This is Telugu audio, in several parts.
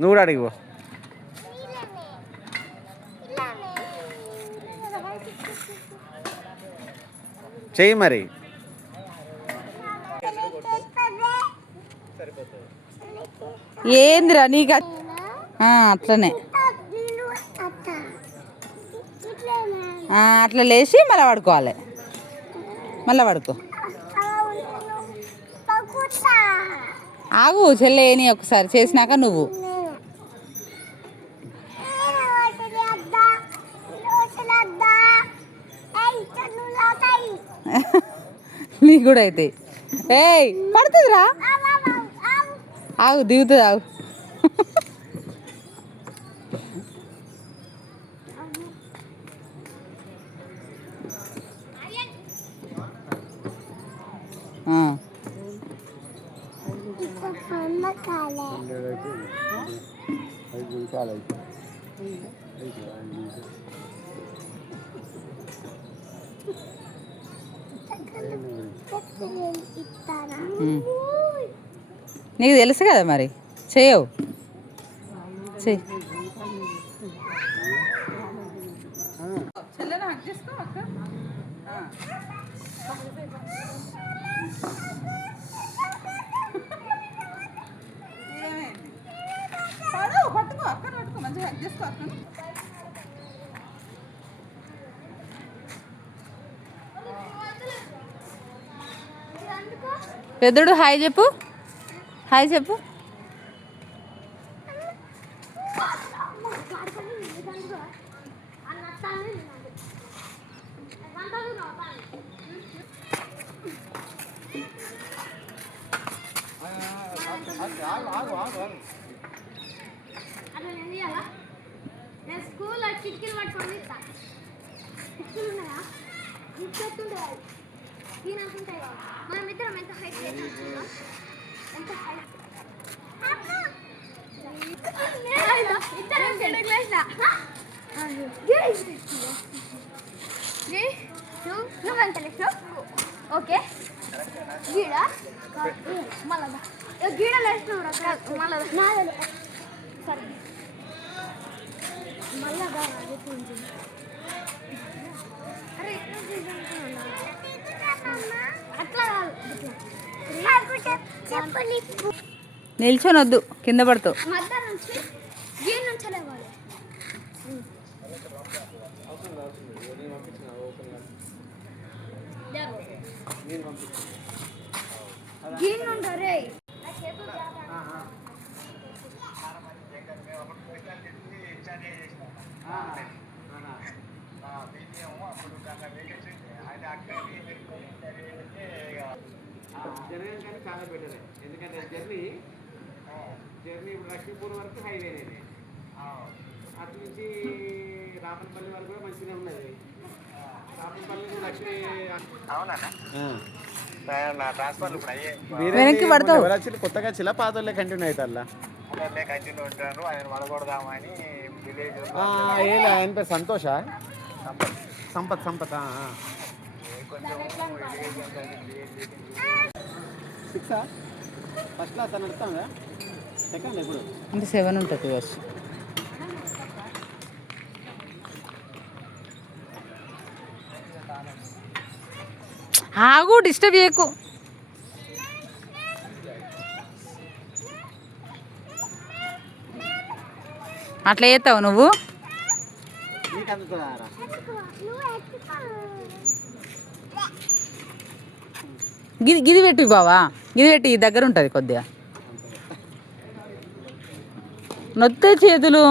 నువ్వు కూడా అడిగిపో. చెయ్యి మరి. ఏందిరా నీకు అట్లనే అట్లా లేచి మళ్ళీ పడుకోవాలి. మళ్ళీ పడుకో. ఆగు చెల్లేని ఒకసారి చేసినాక నువ్వు. నీకు కూడా అయితే ఏయ్ పడుతుందిరా. ఆగు దిగుతుంది ఆగు. నీకు తెలుసు కదా మరి చేయవు. చెయ్యి. పట్టుకో అక్కడ పట్టుకో మంచిగా హక్ చేసుకో అక్కడ. పెద్దడు హాయ్ చెప్పు. హాయ్ చెప్పు. నేను స్కూల్లో కిటికీలు పట్టుకొని కిటికీలు ఉన్నాయా ఇంకెత్తుంటాయి దీని అనుకుంటాయి. మనం ఇద్దరం ఎంత హైట్ చేస్తున్నాం, ఎంత హైట్ ఇద్దరం నువ్వెంత లేచినావు? ఓకే గీడ మళ్ళా గీడ లేచినావు మళ్ళా సరే మళ్ళా అట్లా నిల్చొనొద్దు కింద పడతావు. మధ్య నుంచి గీడ నుంచి లేవాలి. గీడ నుండి రే జరగదు కానీ చాలా బెటర్. ఎందుకంటే జర్నీ ఇప్పుడు లక్ష్మీపూర్ వరకు హైవే అనేది, అటు నుంచి రామన్పల్లి వరకు కూడా మంచిగా ఉన్నది. రామన్పల్లి లక్ష్మీ ట్రాన్స్ఫర్ కొత్తగా చిల్ల పాతలే కంటిన్యూ అవుతారా కంటిన్యూ ఉంటారు. ఆయన పడకూడదామని ఆయన పేరు సంతోష సంపత్ సంపత్ సిక్సా ఫస్ట్ క్లాస్ అని అడుగుతాం కదా సెకండ్ ఎప్పుడు అంటే 7 ఉంటుంది బస్. ఆగు డిస్టర్బ్ చేయకు. అట్లా చేస్తావు నువ్వు. గిది పెట్టి బావా, గిది పెట్టి దగ్గర ఉంటుంది కొద్దిగా. నొత్తే చేతులు.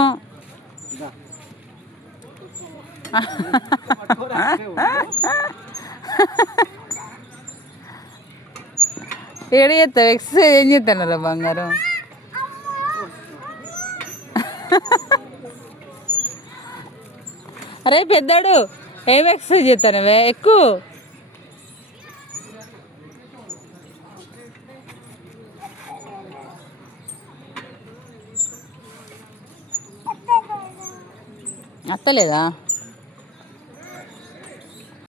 ఏడు చేస్తావు ఎక్సర్సైజ్ ఏం చేస్తాను బంగారం. అరే పెద్దాడు ఏం ఎక్సర్సైజ్ చేస్తానవే ఎక్కువ. అత్తలేదా